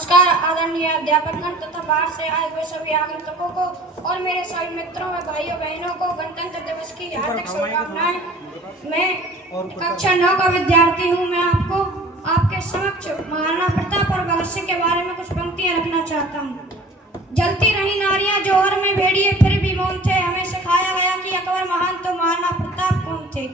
नमस्कार आदरणीय अध्यापकगण तथा बाहर से आए हुए सभी आगंतुकों को और मेरे सभी मित्रों व भाइयों बहनों को गणतंत्र दिवस की हार्दिक शुभकामनाएं। मैं कक्षा 9 का विद्यार्थी हूं। मैं आपके समक्ष महाराणा प्रताप और भगत सिंह के बारे में कुछ पंक्तियां रखना चाहता हूं। जलती रही नारियां जौहर में भेड़िए फिर भी मौन थे, हमें सिखाया गया कि अकबर महान तो महाराणा प्रताप कौन थे।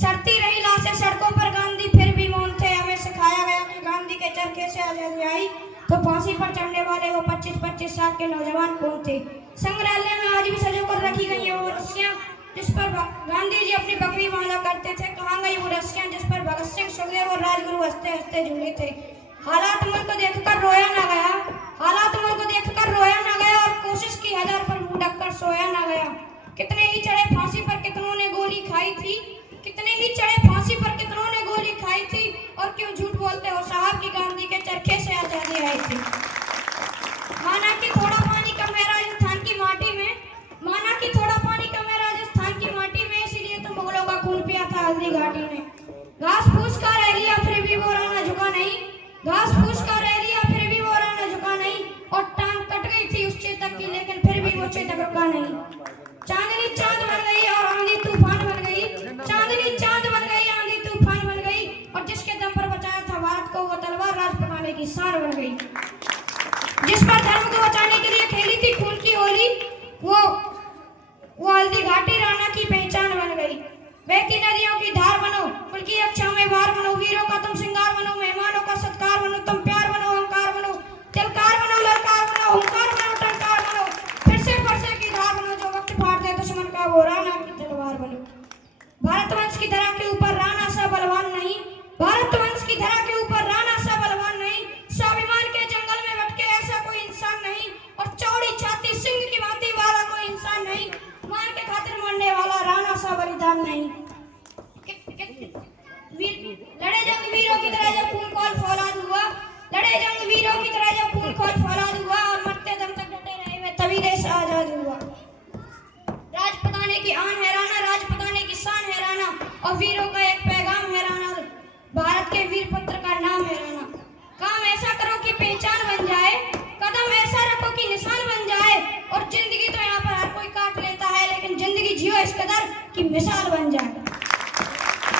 सड़ती रही लाशें सड़कों पर, गांधी फिर भी मौन थे, हमें सिखाया गया कि गांधी के चरखे से आजादी आई तो फांसी पर चढ़ने वाले वो 25-25 साल के नौजवान कौन थे। संग्रहालय में आज भी सजो कर रखी गई है वो रस्सियां जिस पर गांधी जी अपनी बकरी बांधा करते थे। कहाँ गई वो रस्सियां जिस पर भगत सिंह, सुखदेव और राजगुरु हंसते हंसते झूले थे। हालात मुल्क देखकर रोया ना गया, हालात मुल्क देखकर रोया ना गया और कोशिश की हजार पर मुंह ढककर सोया ना गया। कितने ही चढ़े फांसी पर, कितनों ने गोली खाई थी, कितने ही चढ़े फांसी पर, कितनों ने गोली खाई थी। और क्यों झूठ बोलते हो साहब कि गांधी के चरखे से आजादी आई थी। माना कि थोड़ा पानी कम है राजस्थान की माटी में, माना कि थोड़ा पानी कम है राजस्थान की माटी में, इसीलिए तो मुगलों का खून पिया था हल्दी घाटी ने। घास फूस का रह लिया फिर भी वो राना झुका नहीं, घास फूस का रह लिया फिर भी वो राना झुका नहीं। और टांग कट गई थी उस चेतक की लेकिन फिर भी वो चेतक रुका नहीं। चांदनी चांद बन गई और आंधी तूफान बन गई, चांदनी चांद बन गई, आंधी तूफान बन गई। और जिसके दम पर बचाया था भारत को वो तलवार राज पकाने की शान बन गई। जिस पर धर्म को बचाने के लिए खेली थी खून की होली, वो हल्दी घाटी राणा की पहचान बन गई। बहती नदियों की धार बनो, कुल की रक्षा में बार बनो, वीरों का तुम श्रृंगार बनो, मेहमानों का सत्कार बनो, तुम प्यार बनो, अहंकार बनो, तिलकार बनो, ललकार बनो, हुंकार बनो, टंकार बनो, फिर से फरसे की धार बनो, जो वक्त फाड़ दे दुश्मन का वो राणा की तलवार बनो। भारतवंश की धरा के ऊपर राणा सा बलवान नहीं, भारतवंश की धरा के ऊपर राणा सा बलवान नहीं। स्वाभिमान के जंगल में भटके ऐसा कोई इंसान नहीं, और चौड़ी छाती सिंह की भांति वाला कोई इंसान नहीं। मान के खातिर मरने वाला राणा सा बलिदान नहीं। लड़े जंग वीरों की तरह जब खून खोल फौलाद हुआ, लड़े जंग वीरों की तरह जब खून खोल फौलाद हुआ, और मरते दम तक डटे रहे वे तभी देश आजाद हुआ। राज पताने की आन है राणा, राज पताने की शान है राणा, और वीरों का एक पैगाम है राणा, भारत के वीर पुत्र का नाम है राणा। काम ऐसा करो कि पहचान बन जाए, कदम ऐसा रखो कि निशान बन जाए। और जिंदगी तो यहाँ पर हर कोई काट लेता है, लेकिन जिंदगी जियो इस कदर कि मिसाल बन जाए।